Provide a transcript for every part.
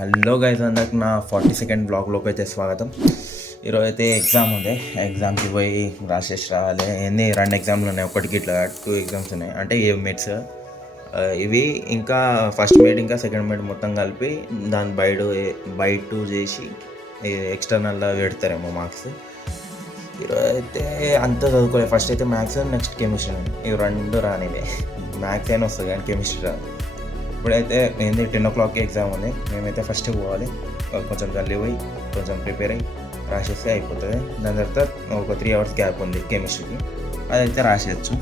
Hello guys, అందరికి నా 42nd బ్లాగ్లోకి అయితే స్వాగతం. ఈరోజు అయితే ఎగ్జామ్ ఉంది. ఎగ్జామ్కి పోయి రాసేసి రావాలి. ఎన్ని 2 ఎగ్జామ్లు ఉన్నాయి, ఒకటికి ఇట్లా 2 ఎగ్జామ్స్ ఉన్నాయి. అంటే ఏ మిడ్స్ ఇవి, ఇంకా ఫస్ట్ మిడ్ ఇంకా సెకండ్ మిడ్ మొత్తం కలిపి దాని బై 2 చేసి ఎక్స్టర్నల్గా పెడతారేమో మార్క్స్. ఈరోజు అయితే అంతా చదువుకోలేదు. ఫస్ట్ అయితే మ్యాథ్స్, నెక్స్ట్ కెమిస్ట్రీ. ఇవి 2 రానివే. మ్యాథ్స్ అయినా వస్తుంది కానీ కెమిస్ట్రీ రాదు. ఇప్పుడైతే ఏంది 10 o'clock ఎగ్జామ్ ఉంది. మేమైతే ఫస్ట్ పోవాలి, కొంచెం జల్దీ పోయి కొంచెం ప్రిపేర్ అయ్యి రాసేస్తే అయిపోతుంది. దాని తర్వాత ఒక 3 hours గ్యాప్ ఉంది కెమిస్ట్రీకి, అదైతే రాసేయచ్చు.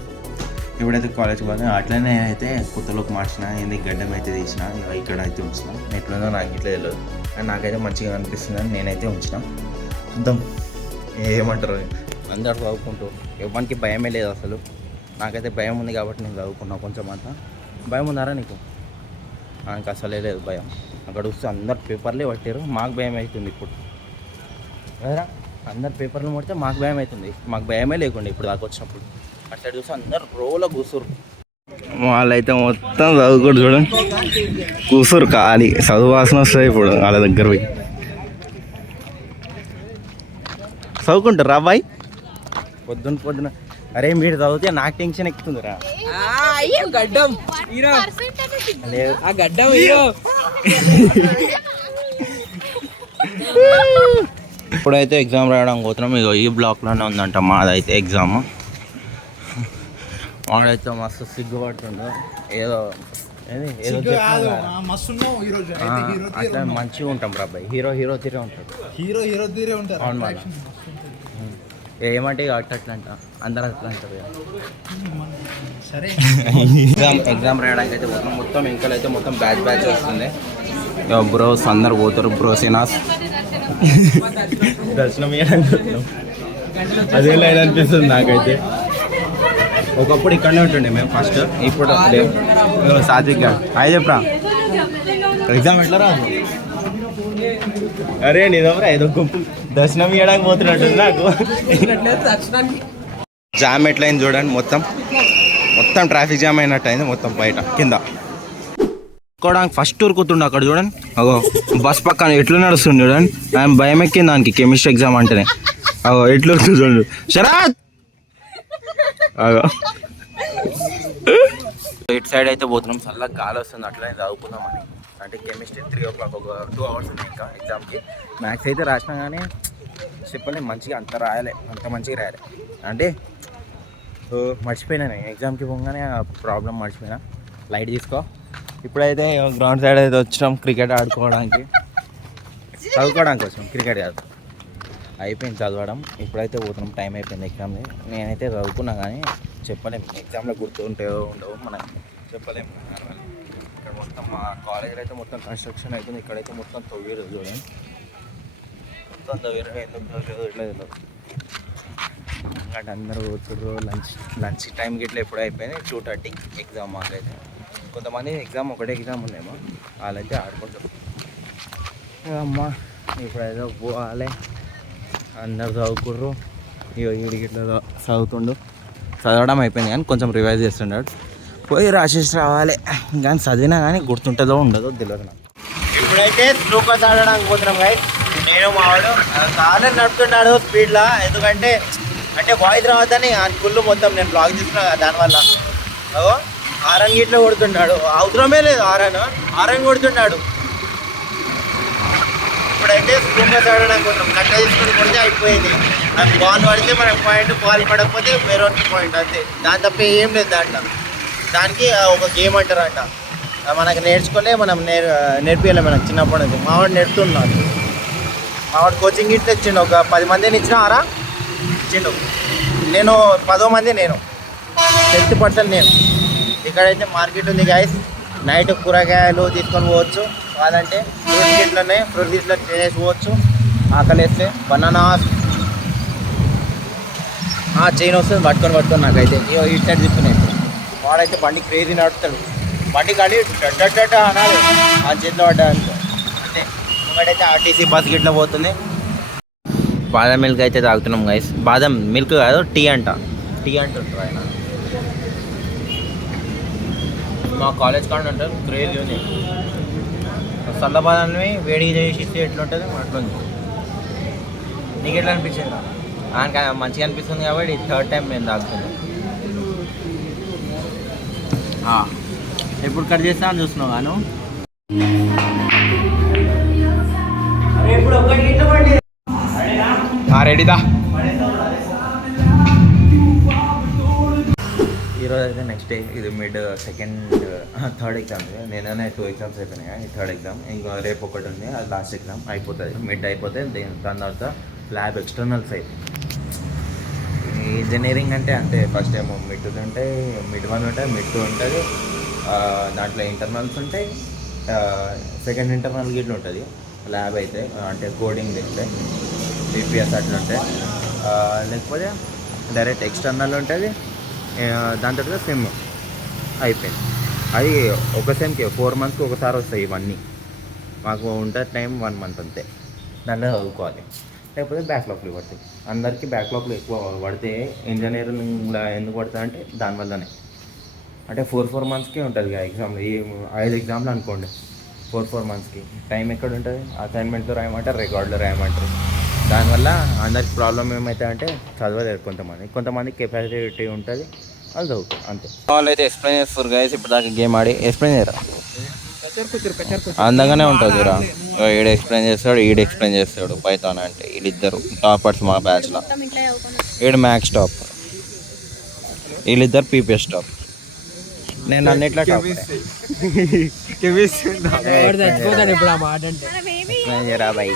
ఇప్పుడైతే కాలేజ్కి పోవాలి. అట్లనే అయితే కొత్తలోకి మార్చిన, ఏంది గడ్డం అయితే తీసిన, ఇక్కడ అయితే ఉంచిన. ఎట్లుందో నాకు ఇట్లా తెలియదు, అండ్ నాకైతే మంచిగా అనిపిస్తుందని నేనైతే ఉంచిన. చూద్దాం ఏమంటారు. అందరు చదువుకుంటూ ఎవరికి భయమే లేదు అసలు. నాకైతే భయం ఉంది కాబట్టి నేను చదువుకున్నా. కొంచెం అంతా భయం ఉందారా నీకు? నాకు అసలే లేదు భయం. అక్కడ వస్తే అందరు పేపర్లే పట్టారు, మాకు భయం అవుతుంది ఇప్పుడు. కదరా, అందరు పేపర్లు పడితే మాకు భయం అవుతుంది. మాకు భయమే లేకుండా ఇప్పుడు దాకా వచ్చినప్పుడు. అట్లా చూస్తే అందరు రోలో కూసురు. వాళ్ళైతే మొత్తం చదువుకోడు చూడండి, కూసురు ఖాళీ. చదువాసన వస్తుంది ఇప్పుడు వాళ్ళ దగ్గర పోయి. చదువుకుంటారు అబ్బాయి పొద్దున. అరే మీరు చదివితే నాకు టెన్షన్ ఎక్కుతుందిరా. గడ్డం ఇప్పుడైతే ఎగ్జామ్ రాయడానికి పోతున్నాం. ఇక ఈ బ్లాక్లోనే ఉందంట మాదైతే ఎగ్జామ్. వాడైతే మస్తు సిగ్గుపడుతుండో ఏదో అట్లా మంచిగా ఉంటాం రా అబ్బాయి. హీరో తీరే ఉంటాడు. అవును మన ఏమంటే అట్లా అంట, అందరూ అట్లా అంటారు. ఎగ్జామ్ రాయడానికి అయితే పోతున్నాం. మొత్తం ఇంకా అయితే మొత్తం బ్యాచ్ వస్తుంది. బ్రోస్ అందరు పోతారు. బ్రోసినాస్ దర్శనం అదే లైన్ అనిపిస్తుంది నాకైతే. ఒకప్పుడు ఇక్కడనే ఉంటుండే మేము ఫస్ట్, ఇప్పుడు సాత్విక్ అయి చెప్పరా ఎగ్జామ్ ఎట్లా రాదు? అరే నిజంరా, ఏదో గుంపు దర్శనం ఇవ్వడానికి పోతున్నట్టుంది నాకు. జామ్ ఎట్లయింది చూడండి, మొత్తం ట్రాఫిక్ జామ్ అయినట్టు అయింది. మొత్తం బయట కింద ఎక్కోడానికి ఫస్ట్ ఉరుకుతుండే అక్కడ చూడండి. అగో బస్ పక్కన ఎట్లు నడుస్తుంది చూడండి. ఆయన భయం ఎక్కింది దానికి, కెమిస్ట్రీ ఎగ్జామ్ అంటేనే. అగో ఎట్లు చూడండి శరత్. అగో ఇటు సైడ్ అయితే పోతున్నాం. చల్లగా గాలి వస్తుంది, అట్లనే చదువుకుందామని. అంటే కెమిస్ట్రీ 3 o'clock, ఒక 2 hours ఉన్నాయి ఇంకా ఎగ్జామ్కి. మ్యాథ్స్ అయితే రాసినా కానీ చెప్పలే మంచిగా అంత మంచిగా రాయాలి. అంటే మర్చిపోయినా నేను ఎగ్జామ్కి పోగానే ప్రాబ్లం మర్చిపోయినా. లైట్ తీసుకో. ఇప్పుడైతే గ్రౌండ్ సైడ్ అయితే వచ్చినాం క్రికెట్ ఆడుకోవడానికి. చదువుకోవడానికి వచ్చాం, క్రికెట్ కాదు. అయిపోయింది చదవడం. ఇప్పుడైతే పోతున్నాం, టైం అయిపోయింది ఎగ్జామ్ది. నేనైతే చదువుకున్నా కానీ చెప్పలేము, ఎగ్జామ్లో గుర్తుంటాయో ఉండవు మనం చెప్పలేము. ఇక్కడ మొత్తం మా కాలేజీలో అయితే మొత్తం కన్స్ట్రక్షన్ అవుతుంది. ఇక్కడైతే మొత్తం తవ్వేరు చూడండి, మొత్తం తవ్వేరు. ఎందుకు తవ్వేరు ఇట్లా తెలియదు. అంటే అందరూ కూర్చుర్రు. లంచ్ టైంకి ఇట్లా ఎప్పుడు అయిపోయింది. 2:30 ఎగ్జామ్. మాకైతే కొంతమంది ఒకటే ఎగ్జామ్ ఉందేమో, వాళ్ళైతే ఆడుకుంటారు. అమ్మ ఇప్పుడైతే పోవాలి. అందరు చదువుకుర్రు. వీడికి ఇట్లా చదవడం అయిపోయింది కానీ కొంచెం రివైజ్ చేస్తున్నాడు. పోయి రాసేసి రావాలి. కానీ చదివినా కానీ గుర్తుంటుందో ఉండదో తెలియదు నాకు. ఇప్పుడైతే స్నూకర్స్ ఆడడానికి పోతున్నాం గైస్. నేను మావాడు కాలేజ్ నడుపుతున్నాడు స్పీడ్లో. ఎందుకంటే వాయిస్ రావద్దని ఆ స్కూల్లో మొత్తం నేను బ్లాగ్ చేస్తున్నా దానివల్ల. ఆరన్ గిట్లో కొడుతున్నాడు, అవసరమే లేదు. ఆరన్ కొడుతున్నాడు. ఇప్పుడైతే స్నూకర్స్ ఆడడానికి పోతున్నాం. కట్ట తీసుకుని కొడితే అయిపోయింది. నాకు బాల్ పడితే మనకు పాయింట్, బాల్ పడకపోతే వేరే పాయింట్, అంతే. దాని తప్ప ఏం లేదు దానికి ఒక గేమ్ అంటారంట. మనకు నేర్చుకునే మనం నేర్పియాలి మనకు చిన్నప్పటి నుంచి. మావాడు నేర్పుతున్నాడు. మావాడు కోచింగ్ ఇట్లా ఇచ్చిండు. ఒక 10 మందిని ఇచ్చినారా ఇచ్చిండు. నేను 10వ మంది, నేను 10th person నేను. ఇక్కడైతే మార్కెట్ ఉంది గైస్. నైట్ కూరగాయలు తీసుకొని పోవచ్చు, కాదంటే ఫ్రూట్ గిట్లు ఉన్నాయి, ఫ్రూట్ గిట్లు తినేసి పోవచ్చు. ఆకలేస్తే బనానాస్ చైన్ వస్తుంది పట్టుకొని నాకైతే ఇటు సైడ్ తిప్పుతున్నాయి. వాడైతే బండి క్రేజీ నడుపుతాడు. బండి కాడి డడ్డ అనాలి ఆ చేతిలో పడ్డానికి. అంటే ఒకటైతే ఆర్టీసీ బస్ గిట్లా పోతుంది. బాదం మిల్క్ అయితే తాగుతున్నాం గైస్. బాదం మిల్క్ కాదు, టీ అంటుంటారు ఆయన. మా కాలేజ్ కాడ అంటారు క్రేజీ ఉంది. చల్లబాదాన్ని వేడిగా చేసి ఇస్తే ఎట్లుంటుంది అట్లుంది. నీకు ఎట్లా అనిపించింది? ఆయనకి మంచిగా అనిపిస్తుంది కాబట్టి థర్డ్ టైం మేము తాగుతున్నాం. ఎప్పుడు కట్ చేస్తా అని చూస్తున్నావు గాను. రెడీదా? ఈరోజు అయితే నెక్స్ట్ డే. ఇది థర్డ్ ఎగ్జామ్. నేనైనా 2 ఎగ్జామ్స్ అయిపోయినాయి. ఈ థర్డ్ ఎగ్జామ్ ఇంకా రేపు ఒకటి ఉంది, అది లాస్ట్ ఎగ్జామ్ అయిపోతుంది. మిడ్ అయిపోతే దాని తర్వాత ల్యాబ్ ఎక్స్టర్నల్స్ అయితే. ఇంజనీరింగ్ అంటే అంతే, ఫస్ట్ ఏమో మిడ్ ఉంటాయి, మిడ్ 1 ఉంటాయి, మిడ్ 2 ఉంటుంది, దాంట్లో ఇంటర్నల్స్ ఉంటాయి, సెకండ్ ఇంటర్నల్ గిట్ల ఉంటుంది. ల్యాబ్ అయితే అంటే కోడింగ్ తెస్తే పిపిఎస్ అట్లా ఉంటాయి, లేకపోతే డైరెక్ట్ ఎక్స్టర్నల్ ఉంటుంది. దాని తర్వాత సెమ్ అయిపోయింది. అది ఒక సెమ్కి 4 మంత్స్కి ఒకసారి వస్తాయి ఇవన్నీ. మాకు ఉంటుంది టైం 1 మంత్ అంతే, దాంట్లో చదువుకోవాలి. లేకపోతే బ్యాక్లాగ్లు పడతాయి. అందరికీ బ్యాక్లాగ్లు ఎక్కువ పడితే ఇంజనీరింగ్లో ఎందుకు పడుతుంది అంటే దానివల్లనే. అంటే 4 మంత్స్కి ఉంటుంది ఎగ్జామ్లు. ఈ 5 ఎగ్జామ్లు అనుకోండి, 4 మంత్స్కి. టైం ఎక్కడ ఉంటుంది? అసైన్మెంట్లో రాయమంటారు, రికార్డులో రాయమంటారు. దానివల్ల అందరికి ప్రాబ్లం ఏమవుతుంది అంటే చదవలేరు కొంతమందికి కెపాసిటీ ఉంటుంది, అది చదువుతారు అంతే. వాళ్ళు అయితే ఎక్స్ప్లెయిన్ చేస్తారు గైస్. ఇప్పుడు దాకా గేమ్ ఆడి ఎక్స్ప్లెయిన్ చేయరా, అందంగానే ఉంటుంది రా. ఈడు ఎక్స్ప్లెయిన్ చేస్తాడు పైథాన్ అంటే. వీళ్ళిద్దరు టాపర్స్ మా బ్యాచ్లో. ఈడు మ్యాథ్స్ టాపర్, వీళ్ళిద్దరు పీపీఎస్ టాపర్. నేను అన్నిట్లో టాపర్. చేయరా బాయ్.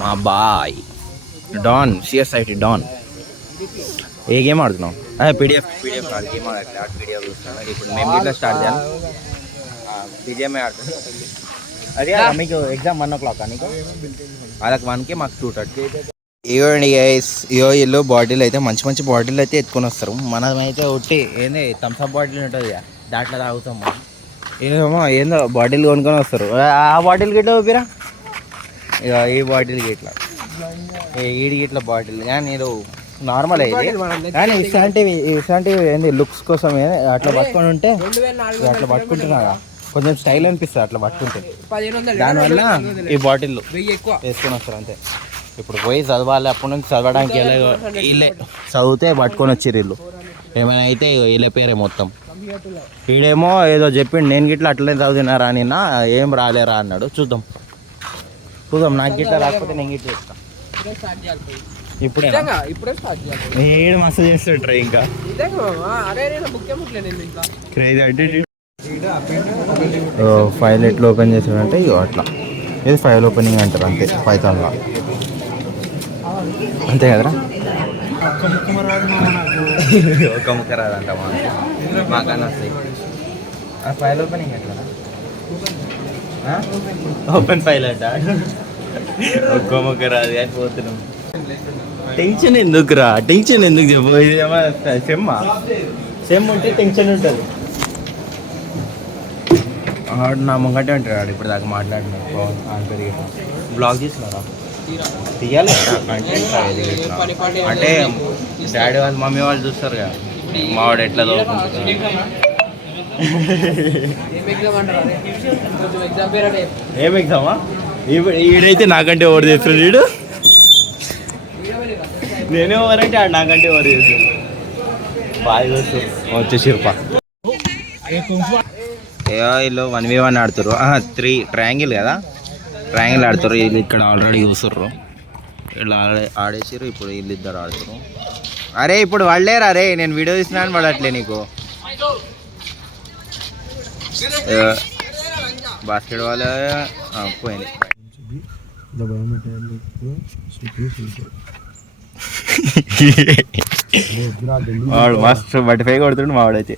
మా బాయ్ డాన్, సిఎస్ఐటి డాన్. ఏ గేమ్ ఆడుతున్నావు? పీడిఎఫ్ కాదు, గేమ్ ఆడట్లేదు, పీడిఎఫ్ చూస్తున్నాను. ఇప్పుడు మేము ఇట్లా స్టార్ట్ చేయాలి. పీడిఎఫే ఆడుతున్నాం. అదే మీకు ఎగ్జామ్ 1 o'clock నీకు, వాళ్ళకి 1కి మాకు 2:30. ఇవ్వండి గైస్, వీళ్ళు బాటిల్ అయితే మంచి బాటిల్ అయితే ఎత్తుకొని వస్తారు. మనమైతే ఒట్టి ఏంది థమ్స్అప్ బాటిల్ ఉంటుంది, దాంట్లో తాగుతాం మనం. ఏమో ఏందో బాటిల్ కొనుక్కొని వస్తారు. ఆ బాటిల్ గిట్లా ఊపిరా, ఇక ఈ బాటిల్ గిట్లా, ఈడి గిట్ల బాటిల్. కానీ నేను నార్మల్ అయ్యింది, కానీ ఇట్లాంటివి ఏంది లుక్స్ కోసం అట్లా పట్టుకొని ఉంటే, అట్లా పట్టుకుంటున్నా కొంచెం స్టైల్ అనిపిస్తుంది అట్లా పట్టుకుంటే. దానివల్ల ఈ బాటిల్ వేసుకొని వస్తారు అంతే. ఇప్పుడు పోయి చదవాలి, అప్పటి నుంచి చదవడానికి వీళ్ళే చదివితే పట్టుకొని వచ్చిర్రు వీళ్ళు. ఏమైనా అయితే వీళ్ళ పేరే మొత్తం. వీడేమో ఏదో చెప్పిండు, నేను గిట్లా అట్లనే చదివినారా నిన్న, ఏం రాలేరా అన్నాడు. చూద్దాం నాకు గిట్లా రాకపోతే నేను గిట్లా చెప్తాను. ఇప్పుడే మస్తు చేస్తుంటారు ఇంకా క్రేజీ అంటే. ఫైల్ ఎట్లా ఓపెన్ చేసాడంటే ఇగో అట్లా, ఇది ఫైల్ ఓపెనింగ్ అంటారు అంతే పైథాన్లో, అంతే కదరా. ఒక ముక్క రాదంట మాకన్నా వస్తాయి. ఆ ఫైల్ ఓపెనింగ్ ఎట్లా? ఓపెన్ ఫైల్ అంట, ఒక్క ముక్క రాదు అని పోతున్నాం. టెన్షన్ ఎందుకురా, టెన్షన్ ఎందుకు చెప్పు. సెమ్ ఉంటే టెన్షన్ ఉంటుంది. ఆడు నా ముంగటే అంటాడు ఇప్పుడు దాకా మాట్లాడినాడు. బ్లాగ్ చేస్తున్నారా? తీయాలి అంటే డాడీ వాళ్ళు మమ్మీ వాళ్ళు చూస్తారు కదా, మావాడు ఎట్లా చదువుకుంటారు. ఏం ఎగ్జామా? ఈడైతే నాకంటే ఎవరు చేస్తాడు, వీడు నేనే ఎవరంటే ఆడు నాకంటే ఎవరు చేస్తాడు. బాగా వచ్చేసిరుపా. వీళ్ళు 1v1 ఆడుతారు. 3 ట్రయాంగిల్ కదా, ట్రయాంగిల్ ఆడుతారు. వీళ్ళు ఇక్కడ ఆల్రెడీ చూస్తుర్రు, వీళ్ళు ఆడేసారు. ఇప్పుడు వీళ్ళిద్దరు ఆడుతారు. అరే ఇప్పుడు వాళ్ళేరా, అరే నేను వీడియో తీసినాను పడట్లే నీకు. బాస్కెట్ బాల్ పోయింది. వాడు మస్తు బట్టిఫై కొడుతుండు మావాడైతే.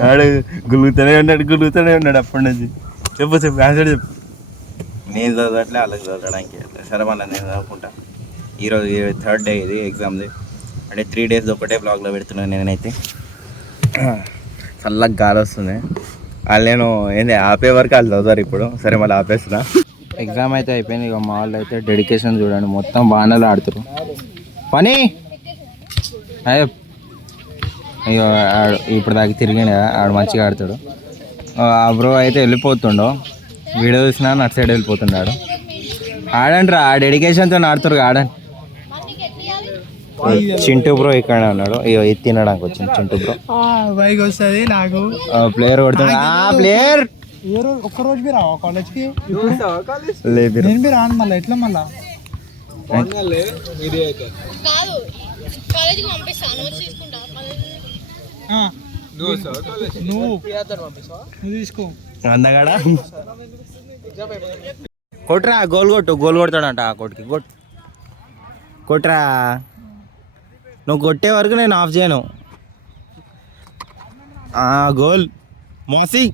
వాడు గులుగుతూనే ఉన్నాడు అప్పటి నుంచి. చెప్పు ఆన్సర్ చెప్పు. నేను చదవట్లే, వాళ్ళకి చదవడానికి. సరే మళ్ళీ నేను చదువుకుంటా. ఈరోజు 3rd డే ఇది ఎగ్జామ్ది. అంటే 3 days ఒకటే బ్లాగ్లో పెడుతున్నాను నేనైతే. చల్లగా గాలి వస్తుంది. వాళ్ళు నేను ఏంది ఆపే వరకు వాళ్ళు చదువుతారు ఇప్పుడు. సరే మళ్ళీ ఆపేస్తున్నా. ఎగ్జామ్ అయితే అయిపోయింది. ఇక మా వాళ్ళు అయితే డెడికేషన్ చూడండి, మొత్తం బాణాలు ఆడుతారు. పని అదే ఇక ఆడు ఇప్పుడు దాకా తిరిగాడు కదా ఆడు మంచిగా ఆడతాడు. ఆ బ్రో అయితే వెళ్ళిపోతుండో వీడియో చూసినా అటు సైడ్ వెళ్ళిపోతున్నాడు. ఆడండి రా, ఆ డెడికేషన్తో ఆడుతారు ఆడండి. చింటూ బ్రో ఇక్కడ ఉన్నాడు, ఇక ఇది తినడానికి వచ్చింది చింటూ బ్రో. బైక్ వస్తుంది నాకు. ప్లేయర్ కొడుతుంది. ప్లేయర్ ఒక్కరోజు మీరు రావా కాలేజ్కి? లేదు నేను మీరు రాను మళ్ళీ ఎట్లా మళ్ళా? నువ్వు తీసుకో అందగాడా కొట్రా, గోల్ కొట్టు, గోల్ కొడతాడంట ఆ కొట్టుకి. కొట్రా, నువ్వు కొట్టే వరకు నేను ఆఫ్ చేయను. గోల్ మోసి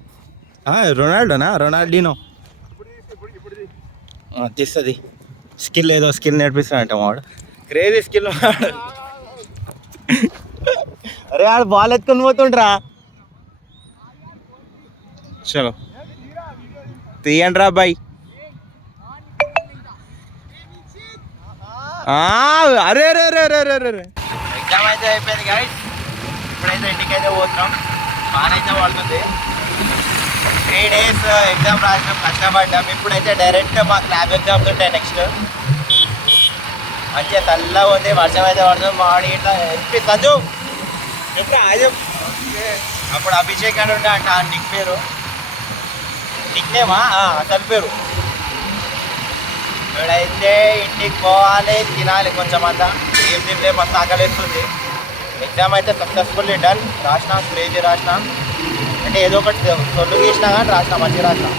రొనాల్డోనా, రొనాల్డినో తీస్తుంది. స్కిల్ ఏదో స్కిల్ నేర్పిస్తాడంట వాడు, క్రేజీ స్కిల్ వాడు. అరే ఆడు బాల్ ఎత్తుకొని పోతుండ్రా. చలో తీయండి రా బాయ్. అరే అరే అరే అరే అరే అరే ఎగ్జామ్ అయితే అయిపోయింది గైస్. ఇప్పుడైతే ఇంటికి అయితే పోతున్నాం. బాగానైతే పడుతుంది. 3 days ఎగ్జామ్ రాసినాం, కష్టపడ్డాం. ఇప్పుడైతే డైరెక్ట్ మాకు ల్యాబ్ ఎగ్జామ్స్ ఉంటాయి నెక్స్ట్. మంచిగా చల్లగా ఉంది, వర్షం అయితే పడుతుంది. మాడి ఇట్లా ఎప్పి సంజు ఎప్పుడు అది అప్పుడు అభిషేక్ అని ఉండే అంట నిక్ పేరు, నిక్ నేమా అతని పేరు. ఇప్పుడైతే ఇంటికి పోవాలి, తినాలి కొంచెం అంతా. ఏం తినలే, మస్తు ఆకలిస్తుంది. ఎగ్జామ్ అయితే సక్సెస్ఫుల్లీ డన్. రాసినా, క్రేజీ రాసినా, అంటే ఏదో ఒకటి సొల్లు గీసినా కానీ రాసినా, మంచిగా రాసినా.